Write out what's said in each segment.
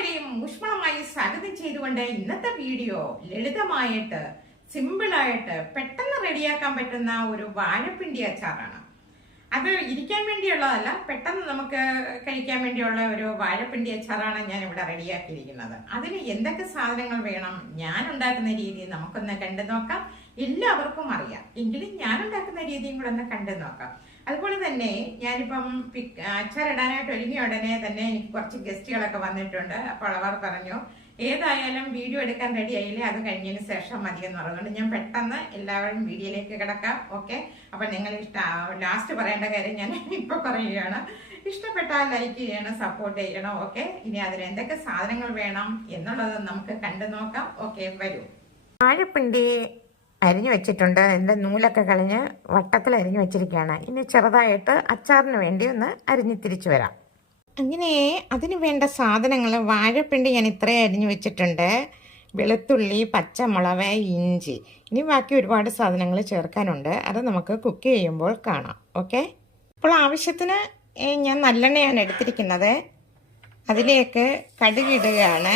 എല്ലാവരെയും ഊഷ്മളമായി സ്വാഗതം ചെയ്തുകൊണ്ട് ഇന്നത്തെ വീഡിയോ ലളിതമായിട്ട് സിമ്പിളായിട്ട് പെട്ടെന്ന് റെഡിയാക്കാൻ പറ്റുന്ന ഒരു വാഴപ്പിണ്ടി അച്ചാറാണ്. അത് ഇരിക്കാൻ വേണ്ടിയുള്ളതല്ല പെട്ടെന്ന് നമുക്ക് കഴിക്കാൻ വേണ്ടിയുള്ള ഒരു വാഴപ്പിണ്ടി അച്ചാറാണ് ഞാൻ ഇവിടെ റെഡിയാക്കിയിരിക്കുന്നത്. അതിന് എന്തൊക്കെ സാധനങ്ങൾ വേണം ഞാൻ ഉണ്ടാക്കുന്ന രീതി നമുക്കൊന്ന് കണ്ടു നോക്കാം. എല്ലാവർക്കും അറിയാം. എങ്കിലും ഞാൻ രീതിയും കൂടെ ഒന്ന് കണ്ടു നോക്കാം. അതുപോലെ തന്നെ ഞാനിപ്പം പിക്- അച്ചാറിടാനായിട്ട് ഒരുങ്ങിയ ഉടനെ തന്നെ എനിക്ക് കുറച്ച് ഗസ്റ്റുകളൊക്കെ വന്നിട്ടുണ്ട്. അപ്പോൾ അവർ പറഞ്ഞു ഏതായാലും വീഡിയോ എടുക്കാൻ റെഡി ആയില്ലേ? അത് കഴിഞ്ഞതിന് ശേഷം മതി എന്ന് പറഞ്ഞുകൊണ്ട് ഞാൻ പെട്ടെന്ന് എല്ലാവരും വീഡിയോയിലേക്ക് കിടക്കാം. ഓക്കെ? അപ്പം നിങ്ങൾ ഇഷ്ടം ലാസ്റ്റ് പറയേണ്ട കാര്യം ഞാൻ ഇപ്പം പറയുകയാണ്. ഇഷ്ടപ്പെട്ടാൽ ലൈക്ക് ചെയ്യണം സപ്പോർട്ട് ചെയ്യണം. ഓക്കെ? ഇനി അതിന് എന്തൊക്കെ സാധനങ്ങൾ വേണം എന്നുള്ളത് നമുക്ക് കണ്ടു നോക്കാം. ഓക്കെ വരൂ. വാഴപ്പിണ്ടി അരിഞ്ഞു വെച്ചിട്ടുണ്ട്. അതിന്റെ നൂലൊക്കെ കളഞ്ഞ് വട്ടത്തിൽ അരിഞ്ഞു വെച്ചിരിക്കുകയാണ്. ഇനി ചെറുതായിട്ട് അച്ചാറിന് വേണ്ടി ഒന്ന് അരിഞ്ഞ് തിരിച്ചു വരാം. അങ്ങനെ അതിന് വേണ്ട സാധനങ്ങൾ വാഴപ്പിണ്ടി ഞാൻ ഇത്രയും അരിഞ്ഞു വെച്ചിട്ടുണ്ട്. വെളുത്തുള്ളി പച്ചമുളക് ഇഞ്ചി. ഇനി ബാക്കി ഒരുപാട് സാധനങ്ങൾ ചേർക്കാനുണ്ട്. അത് നമുക്ക് കുക്ക് ചെയ്യുമ്പോൾ കാണാം. ഓക്കെ? അപ്പോൾ ആവശ്യത്തിന് ഞാൻ നല്ലെണ്ണയാണ് എടുത്തിരിക്കുന്നത്. അതിലേക്ക് കടുകിടുകയാണ്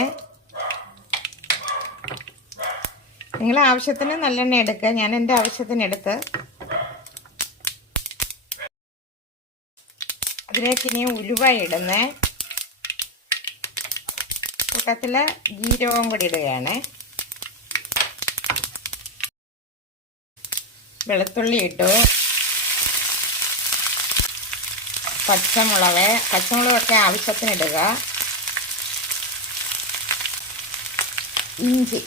നിങ്ങൾ ആവശ്യത്തിന് നല്ലെണ്ണ എടുക്കുക ഞാൻ എന്റെ ആവശ്യത്തിന് എടുത്ത്. അതിലേക്ക് ഇനി ഉലുവ ഇടുന്നേ. കൂട്ടത്തിൽ ജീരകവും കൂടി ഇടുകയാണ്. വെളുത്തുള്ളി ഇട്ടു. പച്ചമുളക് പച്ചമുളകൊക്കെ ആവശ്യത്തിന് ഇടുക. ഇഞ്ചി.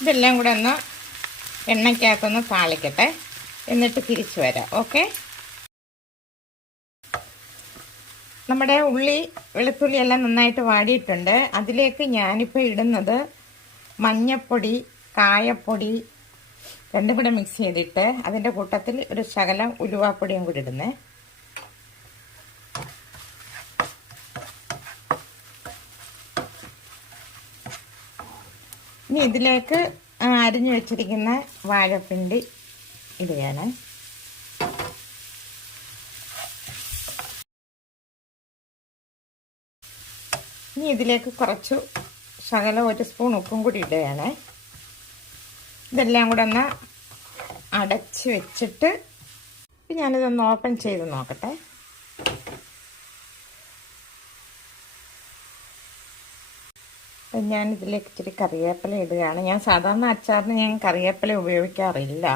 ഇതെല്ലാം കൂടെ ഒന്ന് എണ്ണയ്ക്കകത്തൊന്ന് താളിക്കട്ടെ. എന്നിട്ട് തിരിച്ചു വരാം. ഓക്കെ? നമ്മുടെ ഉള്ളി വെളുത്തുള്ളി എല്ലാം നന്നായിട്ട് വാടിയിട്ടുണ്ട്. അതിലേക്ക് ഞാനിപ്പോൾ ഇടുന്നത് മഞ്ഞപ്പൊടി കായപ്പൊടി രണ്ടും കൂടെ മിക്സ് ചെയ്തിട്ട് അതിന്റെ കൂട്ടത്തിൽ ഒരു ശകലം ഉലുവാപ്പൊടിയും കൂടി ഇടുന്നേ. ഇനി ഇതിലേക്ക് അരിഞ്ഞു വെച്ചിരിക്കുന്ന വാഴപ്പിണ്ടി ഇടുകയാണ്. ഇനി ഇതിലേക്ക് കുറച്ച് ശകലം ഒരു സ്പൂൺ ഉപ്പും കൂടി ഇടുകയാണ്. ഇതെല്ലാം കൂടെ ഒന്ന് അടച്ച് വെച്ചിട്ട് ഞാനിതൊന്ന് ഓപ്പൺ ചെയ്ത് നോക്കട്ടെ. ഞാൻ ഇതിലേക്ക് ഇച്ചിരി കറിവേപ്പില ഇടുകയാണ്. ഞാൻ സാധാരണ അച്ചാറിന് ഞാൻ കറിവേപ്പില ഉപയോഗിക്കാറില്ല.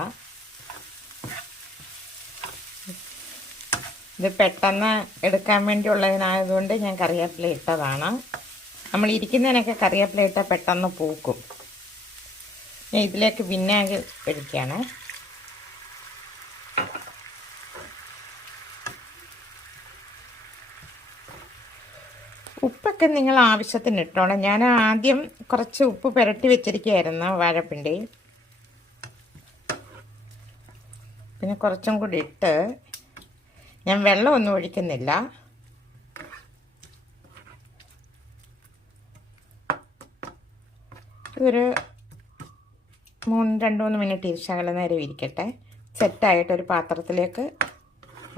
ഇത് പെട്ടെന്ന് എടുക്കാൻ വേണ്ടിയുള്ളതിനായതുകൊണ്ട് ഞാൻ കറിവേപ്പില ഇട്ടതാണ്. നമ്മൾ ഇരിക്കുന്നതിനൊക്കെ കറിവേപ്പില ഇട്ടാൽ പെട്ടെന്ന് പൂക്കും. ഞാൻ ഇതിലേക്ക് വിനാഗിരി ഒഴിക്കുകയാണ് ഉപ്പൊക്കെ നിങ്ങൾ ആവശ്യത്തിന് ഇട്ടോണം. ഞാൻ ആദ്യം കുറച്ച് ഉപ്പ് പുരട്ടി വെച്ചിരിക്കുകയായിരുന്നു വാഴപ്പിണ്ടി. പിന്നെ കുറച്ചും കൂടി ഇട്ട് ഞാൻ വെള്ളമൊന്നും ഒഴിക്കുന്നില്ല. ഇതൊരു മൂന്ന് രണ്ട് മൂന്ന് മിനിറ്റ് ശകല നേരം ഇരിക്കട്ടെ. സെറ്റായിട്ടൊരു പാത്രത്തിലേക്ക്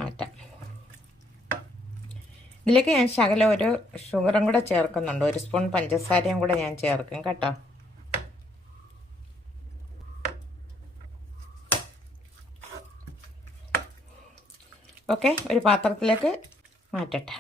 മാറ്റാം. ഇതിലേക്ക് ഞാൻ ശകലം ഒരു ഷുഗറും കൂടെ ചേർക്കുന്നുണ്ട്. ഒരു സ്പൂൺ പഞ്ചസാരയും കൂടെ ഞാൻ ചേർക്കും കേട്ടോ. ഓക്കെ ഒരു പാത്രത്തിലേക്ക് മാറ്റട്ടെ.